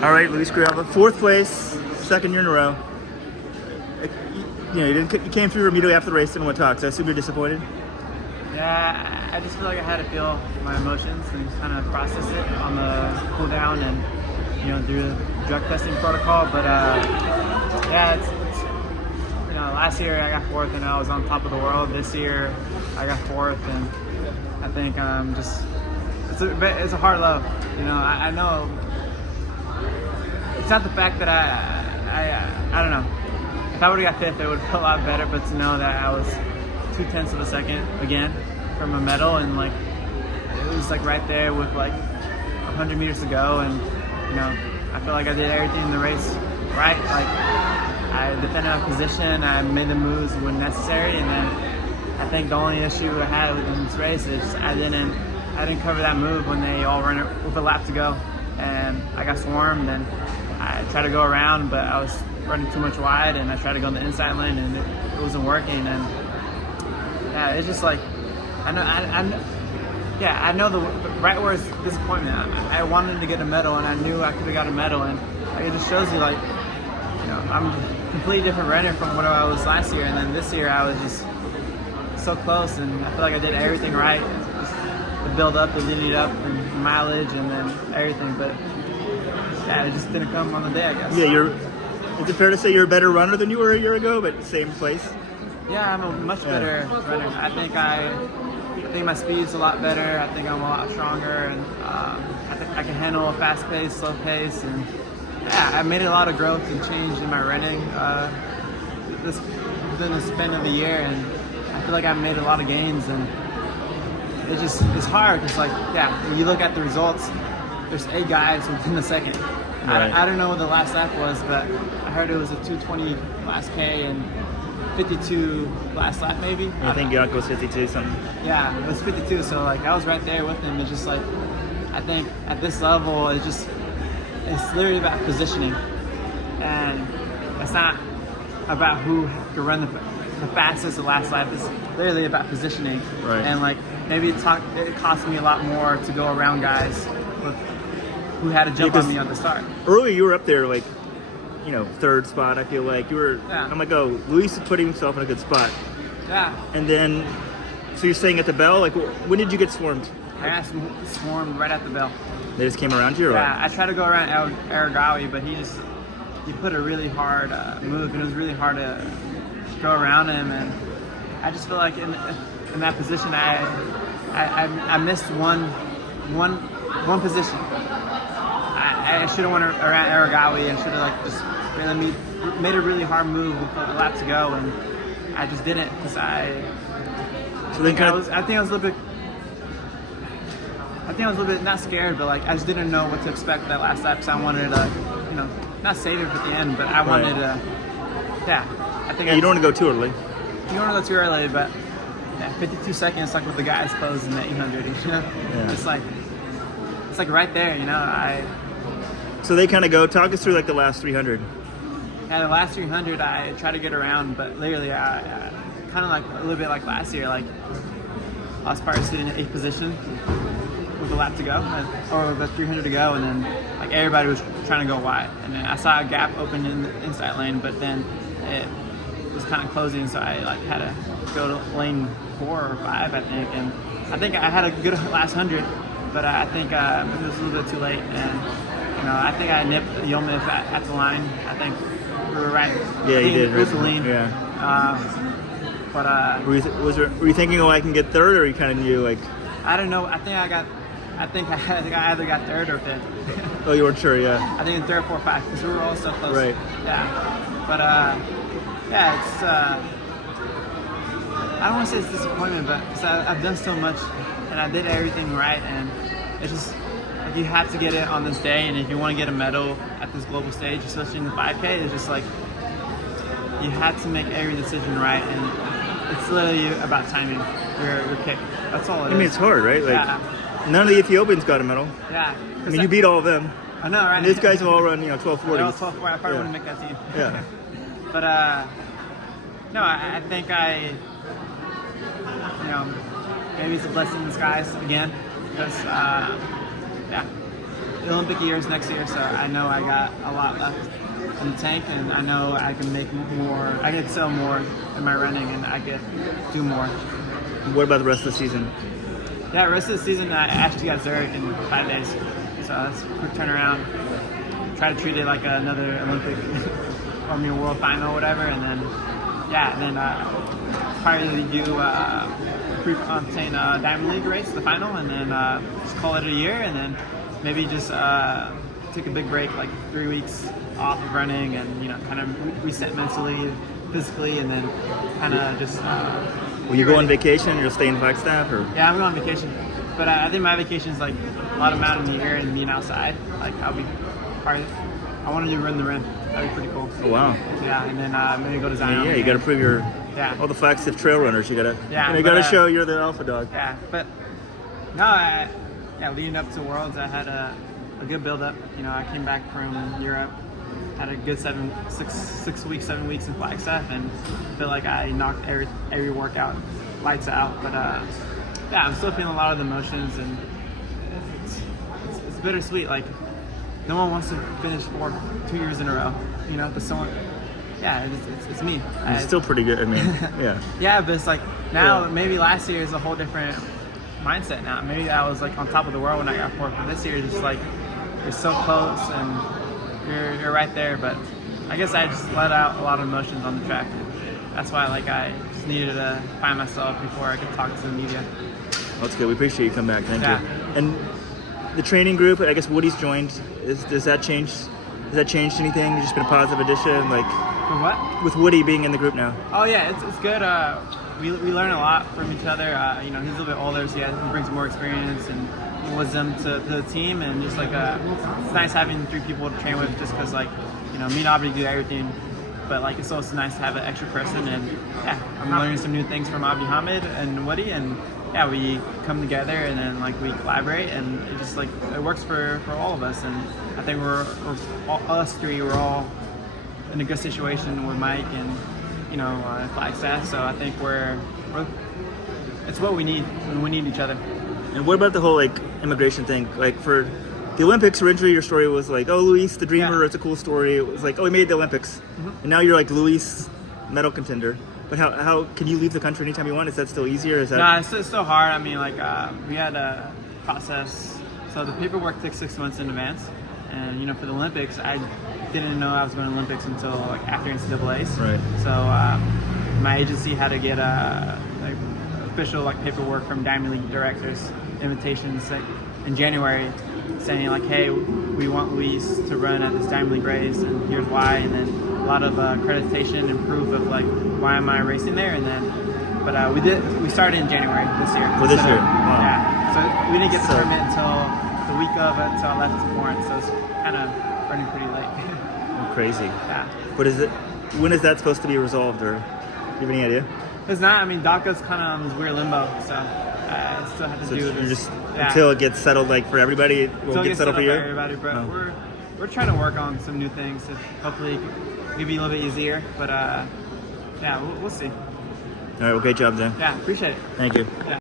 All right, Luis Grijalva, fourth place, second year in a row. You came through immediately after the race, didn't want to talk, so I assume you're disappointed. Yeah, I just feel like I had to feel my emotions and kind of process it on the cool down and through the drug testing protocol. But yeah, it's last year I got fourth and I was on top of the world. This year I got fourth, and I think it's a hard love. I know it's not the fact that I don't know. If I would have got fifth, it would have felt a lot better. But to know that I was 0.2 of a second again from a medal, and it was right there with 100 meters to go, and I feel like I did everything in the race right. I defended my position, I made the moves when necessary, and then I think the only issue I had in this race is I didn't cover that move when they all ran it with a lap to go, and I got swarmed, and I tried to go around, but I was running too much wide, and I tried to go in the inside lane, and it wasn't working. And yeah, it's just I know the right word is disappointment. I wanted to get a medal, and I knew I could have got a medal, and it just shows you I'm a completely different runner from what I was last year, and then this year I was just so close, and I feel like I did everything right. Just the build up, the leading up, and mileage, and then everything. But yeah, it just didn't come on the day, I guess. Yeah, is it fair to say you're a better runner than you were a year ago, but same place? Yeah, I'm a much better runner. I think my speed's a lot better. I think I'm a lot stronger, and I think I can handle a fast pace, slow pace, and yeah, I made a lot of growth and change in my running within the span of a year, and I feel like I made a lot of gains, and it's hard because when you look at the results, there's 8 guys within the second. Right. I don't know what the last lap was, but I heard it was a 2:20 last K and 52 last lap maybe. I think Yanko's 52 something. Yeah, it was 52, so I was right there with him. It's just I think at this level it's literally about positioning, and it's not about who can run the fastest the last lap. It's literally about positioning. Right. And maybe it cost me a lot more to go around guys who had to jump on me on the start. Earlier you were up there third spot. I feel like you were. Yeah. I'm like, oh, Luis is putting himself in a good spot. Yeah. And then, so you're saying at the bell, when did you get swarmed? I got swarmed right at the bell. They just came around you, or Yeah, I tried to go around Aragawi, but he put a really hard move, and it was really hard to go around him. And I just feel like in that position, I missed one position. I should have went around Aragawi and should have just made a really hard move with a lap to go, and I just didn't because I think I was a little bit not scared, but I just didn't know what to expect that last lap, because I wanted to not save it for the end, but I wanted to I think you don't want to go too early. You don't want to go too early, but 52 seconds with the guys closing the 800. Yeah. It's right there. So they kind of go. Talk us through the last 300. Yeah, the last 300 I tried to get around, but literally I kind of a little bit like last year. I was probably sitting in 8th position with a lap to go, or with 300 to go, and then everybody was trying to go wide, and then I saw a gap open in the inside lane, but then it was kind of closing, so I had to go to lane 4 or 5, I think, and I think I had a good last 100, but I think it was a little bit too late, and I think I nipped Yomif at the line. I think we were right. Yeah, you did. It was a lean. Yeah. But were you thinking, I can get third, or you kind of knew I don't know. I think I either got third or fifth. Oh, you weren't sure, yeah. I think in third, 4, 5, because we were all so close. Right. Yeah. But it's I don't want to say it's disappointment, but because I've done so much and I did everything right, and it's just you have to get it on this day, and if you want to get a medal at this global stage, especially in the 5K, it's just you have to make every decision right, and it's literally about timing your kick. That's all it is. I mean, it's hard, right? None of the Ethiopians got a medal. Yeah. I mean, you beat all of them. I know, right? And these guys have all run, 12:40. They're all 12:40. I probably wouldn't make that team. Yeah. But no, I think maybe it's a blessing in disguise again, because Olympic years next year, so I know I got a lot left in the tank, and I know I can make more. I can excel more in my running, and I can do more. What about the rest of the season? Yeah, the rest of the season I actually got Zurich in 5 days, so that's a quick turnaround. Try to treat it like another Olympic or world final, or whatever, and then probably do prefontaine Diamond League race, the final, and then just call it a year, and then maybe just take a big break, like 3 weeks off of running, and kind of reset mentally, physically, and then kind of just. Will you go on vacation? Or you'll stay in Flagstaff, or? Yeah, I'm going on vacation, but I think my vacation is like a lot of mountain air and being outside. Like I'll be probably. I want to do run the rim. That'd be pretty cool. Oh wow. Yeah, and then maybe go to Zion. Yeah, you got to prove your. Yeah. All the Flagstaff trail runners, you gotta. Yeah. You gotta show you're the alpha dog. Yeah, but leading up to Worlds, I had a good build up. I came back from Europe, had a good 7 weeks in Flagstaff, and feel like I knocked every workout lights out. But I'm still feeling a lot of the emotions, and it's bittersweet. Like no one wants to finish 2 years in a row, but someone. Yeah, it's me. It's still pretty good. I mean, yeah. Yeah, but it's like now maybe last year is a whole different mindset now. Maybe I was like on top of the world when I got fourth, but this year it's just like you're so close and you're right there. But I guess I just let out a lot of emotions on the track. That's why I just needed to find myself before I could talk to the media. That's good. We appreciate you coming back. Thank you. Yeah. And the training group, I guess Woody's joined. Does that change? Has that changed anything? Just been a positive addition, like. For what? With Woody being in the group now. Oh yeah, it's good. We learn a lot from each other. He's a little bit older, so he brings more experience and wisdom to the team, and just it's nice having 3 people to train with. Just because me and Aubrey do everything, but it's also nice to have an extra person. And I'm learning some new things from Abiy Hamid and Woody, and we come together and then we collaborate, and it just it works for all of us. And I think we're us 3. We're all in a good situation with Mike and Flagstaff, so I think it's what we need. We need each other. And what about the whole immigration thing? For the Olympics, originally your story was oh, Luis the Dreamer. Yeah. It's a cool story. It was oh, he made the Olympics, and now you're Luis, medal contender. But how can you leave the country anytime you want? Is that still easier? Is that? No, it's still hard. I mean, we had a process. So the paperwork takes 6 months in advance, and for the Olympics, I didn't know I was going to Olympics until after NCAA's. Right. So my agency had to get official paperwork from Diamond League directors, invitations in January, saying hey, we want Luis to run at this Diamond League race, and here's why, and then a lot of accreditation and proof of why am I racing there, and then we started in January this year. Well, this year. Wow. Yeah. So we didn't get the permit until the week of it, until I left Florence, so it's kind of running pretty late. Crazy. Yeah. But when is that supposed to be resolved, or do you have any idea? It's not. I mean, DACA's kind of on this weird limbo, so I still have to do this. Until it gets settled, for everybody, it won't get settled for you? Everybody, but we're trying to work on some new things to hopefully be a little bit easier. But we'll see. All right. Well, great job, Dan. Yeah, appreciate it. Thank you. Yeah.